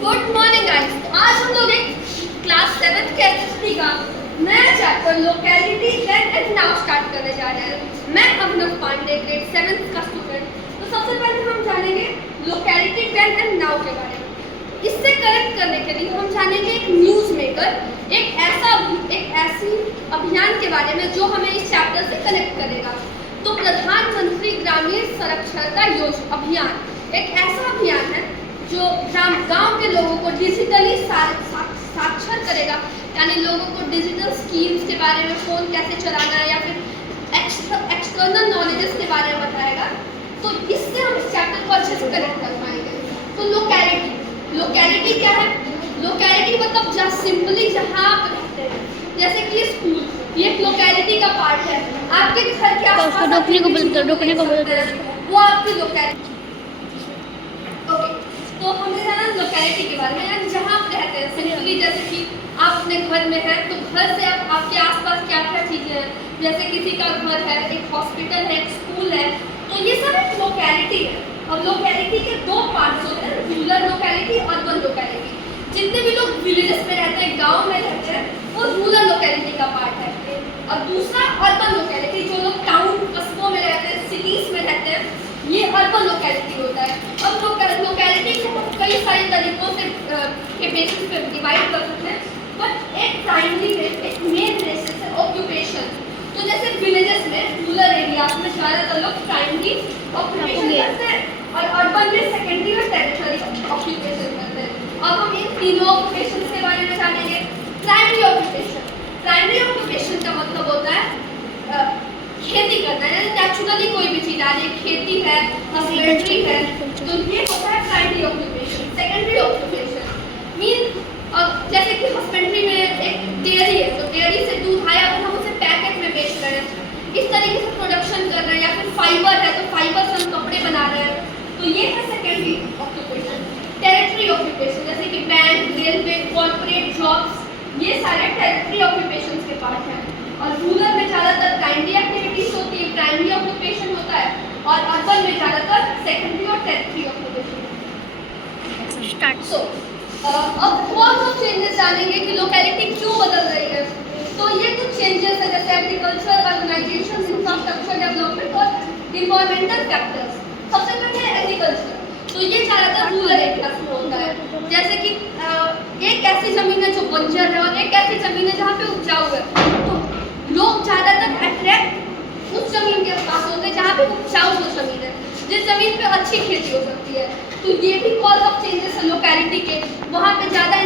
Good morning guys. तो आज हम लोग एक क्लास 7th के एसएसटी का नया chapter locality then and now start करने जा रहे हैं। मैं अभिनव पांडे ग्रेड 7th का स्टूडेंट। तो सबसे पहले हम जानेंगे लोकेलिटी देन एंड नाउ के बारे में। इससे कनेक्ट करने के लिए हम जानेंगे एक न्यूज़ मेकर एक ऐसी अभियान के बारे में जो हमें इस चैप्टर से कनेक्ट करेगा। तो प्रधानमंत्री ग्रामीण साक्षरता योजना अभियान एक ऐसा अभियान है जो गांव के लोगों को डिजिटली साक्षर करेगा, यानी लोगों को डिजिटल स्कीम्स के बारे में, फ़ोन कैसे चलाना है या फिर एक्सटर्नल नॉलेजेस के बारे में बताएगा। तो इससे हम इस चैप्टर को अच्छे से कनेक्ट कर पाएंगे। तो लोकेलिटी क्या है? लोकेलिटी मतलब जहाँ सिंपली जहाँ आप रहते हैं, जैसे कि स्कूल, ये एक लोकेलिटी का पार्ट है। आपके घर के आसपास रोकने को बोलते हैं, वो आपकी लोकेलिटी। तो हमने जाना लोकेलिटी के बारे में, यानी जहाँ आप रहते हैं सिंपली, जैसे कि आप अपने घर में हैं तो घर से आपके आसपास क्या क्या चीज़ें हैं, जैसे किसी का घर है, एक हॉस्पिटल है, एक स्कूल है, तो ये सब एक लोकेलिटी है। और लोकेलिटी के दो पार्ट्स होते हैं, रूरल लोकेलिटी और अर्बन लोकेलिटी। जितने भी लोग विलेजेस में रहते हैं, गाँव में रहते हैं, वो रूरल लोकेलिटी का पार्ट है। और दूसरा अर्बन लोकेलिटी, जो लोग टाउन कस्बों में रहते हैं, सिटीज़ में रहते हैं, ये अर्बन लोकेलिटी होता है। अब लोकेलिटी को हम कई सारे तरीकों से के बेसिस पे डिवाइड कर सकते हैं, बट एक प्राइमरी में एक मेन बेसिस है ऑक्यूपेशन। तो जैसे विलेजेस में, रूरल एरियाज में ज़्यादातर लोग प्राइमरी ऑक्यूपेशन करते हैं और अर्बन में सेकेंडरी और टेरिटरी ऑक्यूपेशन करते हैं। अब हम इन तीनों ऑक्यूपेशन के बारे में जानेंगे। प्राइमरी ऑक्यूपेशन का मतलब होता है खेती करना, यानी नेचुरली कोई भी चीज़ आ रही है, खेती है, हस्बेंड्री है, तो ये होता है primary occupation. Secondary occupation mean जैसे कि हस्बेंड्री में एक डेयरी है, तो डेयरी से दूध आया तो हम उसे पैकेट में बेच रहे हैं, इस तरीके से प्रोडक्शन कर रहे हैं। या फिर फाइबर है तो फाइबर से हम कपड़े बना रहे हैं, तो ये है सेकेंडरी ऑक्यूपेशन। टेरिटरी ऑक्यूपेशन जैसे कि बैंक, रेलवे, कॉर्पोरेट जॉब्स, ये सारे टेरिटरी ऑक्यूपेशन के पार्ट हैं। और रूरल में ज़्यादातर प्राइमरी एक्टिविटीज होती है, प्राइमरी ऑक्यूपेशन होता है, और अर्बन में ज़्यादातर सेकेंडरी और टेरिटरी ऑक्यूपेशन। अब बहुत कुछ चेंजेस जानेंगे कि लोकेलिटी क्यों बदल रही है। तो ये कुछ चेंजेस है, जैसे एग्रीकल्चर, अर्बनाइजेशन, इंफ्रास्ट्रक्चर डेवलपमेंट और इन्वायरमेंटल फैक्टर्स। सबसे पहले एग्रीकल्चर, तो ये ज़्यादातर रूरल एरियाज में होता है। जैसे कि एक ऐसी ज़मीन है जो बंजर है और एक ऐसी ज़मीन है जहाँ पे उपजाऊ है, तो लोग ज़्यादातर अट्रैक्ट उस ज़मीन के पास होते हैं जहाँ पे उपजाऊ वो ज़मीन है, जिस ज़मीन पे अच्छी खेती हो सकती है। तो ये भी कॉज ऑफ चेंजेस है लोकेलिटी के। वहाँ पे ज़्यादा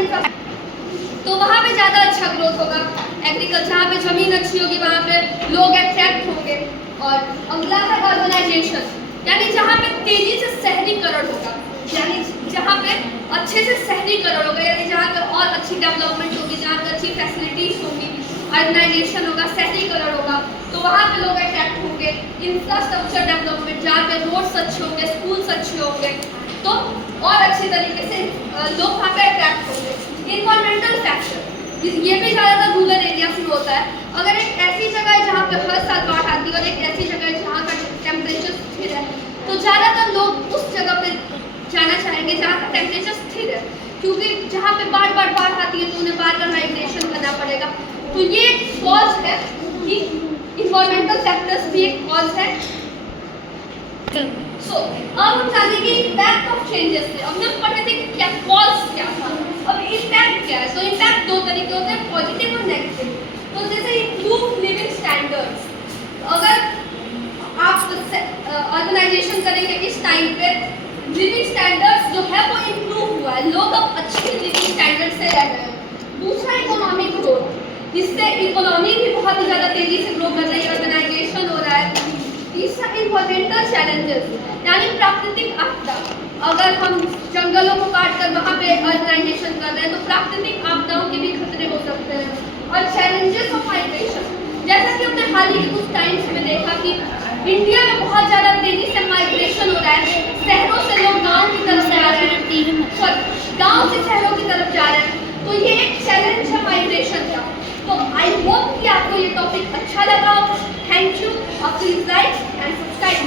तो वहाँ पे ज़्यादा अच्छा ग्रोथ होगा एग्रीकल्चर, जहाँ पे ज़मीन अच्छी होगी वहाँ पे लोग अट्रैक्ट होंगे। और अगला है अर्बनाइजेशन, यानी जहाँ पे तेज़ी से शहरीकरण होगा, यानी जहाँ पे अच्छे से शहरीकरण होगा, यानी जहाँ पे और अच्छी डेवलपमेंट होगी, जहाँ पे अच्छी फैसिलिटीज़ होगी, अर्बनाइजेशन होगा, शहरीकरण होगा, तो वहाँ पे लोग अट्रैक्ट होंगे। इंफ्रास्ट्रक्चर डेवलपमेंट, जहाँ पे रोड्स अच्छे होंगे, स्कूल्स अच्छे होंगे, तो और अच्छे तरीके से लोग वहाँ पे अट्रैक्ट होंगे। इन्वायरमेंटल फैक्टर, ये भी ज़्यादातर रूरल एरियाज में होता है। अगर एक ऐसी जगह है जहाँ पे हर साल बाढ़ आती है और एक ऐसी जगह है जहाँ का टेम्परेचर स्थिर है, तो ज़्यादातर लोग उस जगह पे जाना चाहेंगे जहाँ का टेम्परेचर स्थिर है, क्योंकि जहाँ पे बार बाढ़ आती है तो उन्हें बार माइग्रेशन करना पड़ेगा। तो ये एक कॉज है कि इन्वायरमेंटल फैक्टर्स भी एक कॉज है। अब हम जानेंगे इम्पैक्ट ऑफ चेंजेस से। अब हम पढ़े थे कि क्या कॉज क्या था, अब इम्पैक्ट क्या है। तो इम्पैक्ट दो तरीके होते हैं, पॉजिटिव और नेगेटिव। तो जैसे इम्प्रूव लिविंग स्टैंडर्ड्स, अगर आप ऑर्गेनाइजेशन करेंगे इस टाइम पे, लिविंग स्टैंडर्ड्स जो है वो इम्प्रूव हुआ है, लोग अब अच्छे लिविंग स्टैंडर्ड से रह रहे हैं। दूसरा इकोनॉमिक ग्रोथ, जिससे इकोनॉमी भी बहुत ही ज़्यादा तेज़ी से ग्रो कर रही है, ऑर्गेनाइजेशन हो रहा है। तीसरा इन्वायरमेंटल चैलेंजेस, यानी प्राकृतिक आपदा, अगर हम जंगलों को काट कर वहाँ पे अर्बनाइजेशन कर रहे हैं तो प्राकृतिक आपदाओं के भी खतरे हो सकते हैं। और चैलेंजेस ऑफ माइग्रेशन, जैसा कि हमने हाल ही के कुछ टाइम्स में देखा कि इंडिया में बहुत ज़्यादा तेज़ी से माइग्रेशन हो रहा है, शहरों से लोग गाँव की तरफ जा रहे हैं, गाँव से शहरों की तरफ जा रहे हैं, तो ये एक चैलेंज है माइग्रेशन का। तो आई होप कि आपको ये टॉपिक अच्छा लगा। Thank you. Please like and subscribe.